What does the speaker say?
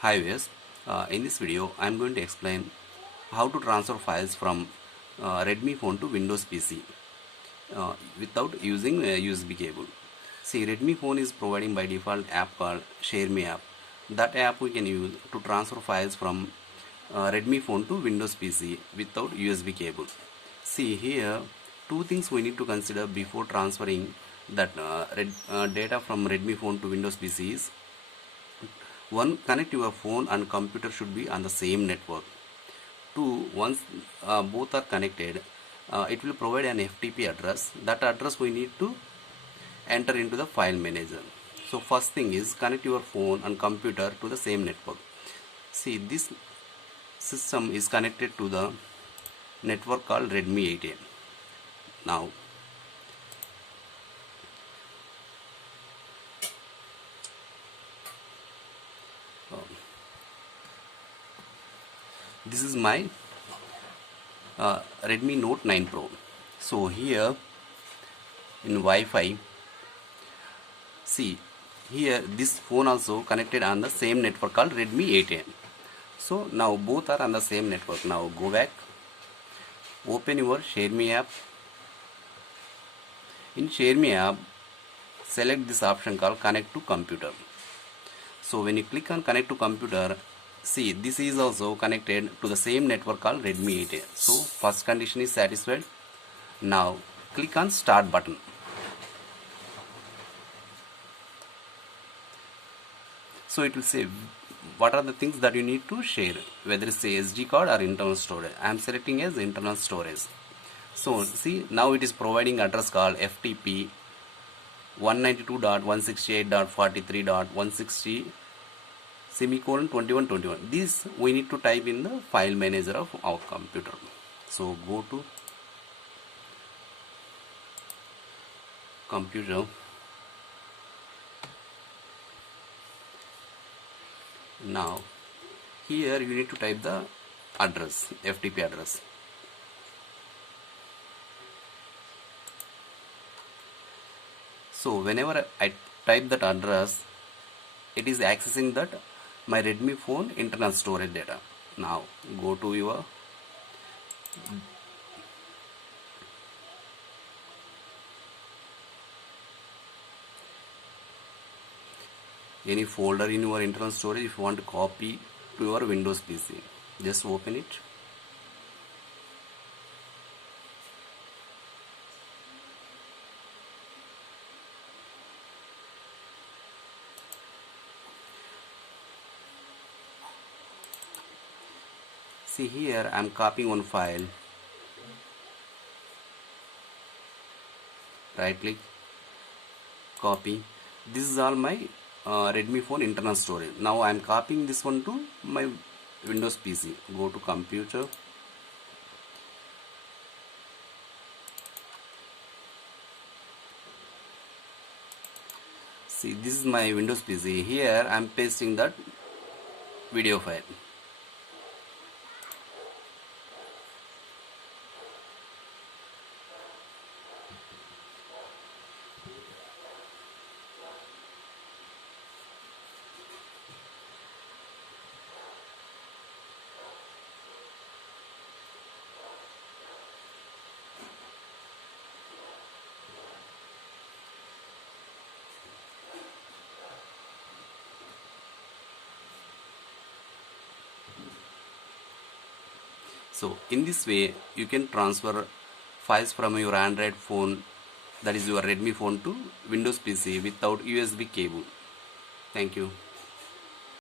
Hi viewers, in this video I am going to explain how to transfer files from Redmi phone to Windows PC without using a USB cable. See, Redmi phone is providing by default app called ShareMe app. That app we can use to transfer files from Redmi phone to Windows PC without USB cable. See here, two things we need to consider before transferring that data from Redmi phone to Windows PC is: one, connect your phone and computer should be on the same network. Two, once both are connected, it will provide an FTP address. That address we need to enter into the file manager. So first thing is connect your phone and computer to the same network. See, this system is connected to the network called Redmi 8A. Now this is my Redmi Note 9 Pro. So here in Wi-Fi, see here this phone also connected on the same network called Redmi 8A. So now both are on the same network. Now go back, open your ShareMe app. In ShareMe app, select this option called connect to computer. So when you click on connect to computer, see this is also connected to the same network called Redmi 8A. So first condition is satisfied. Now click on start button. So it will say what are the things that you need to share, whether it's a SD card or internal storage. I am selecting as internal storage. So see, now it is providing address called FTP 192.168.43.160 semicolon 2121. This we need to type in the file manager of our computer. So go to computer. Now here you need to type the address, FTP address. So whenever I type that address, it is accessing that my Redmi phone internal storage data. Now go to your any folder in your internal storage. If you want to copy to your Windows PC, just open it. See here I am copying one file. Right click, copy. This is all my Redmi phone internal storage. Now I am copying this one to my Windows PC. Go to computer. See, this is my Windows PC. Here I am pasting that video file. So in this way you can transfer files from your Android phone, that is your Redmi phone, to Windows PC without USB cable. Thank you.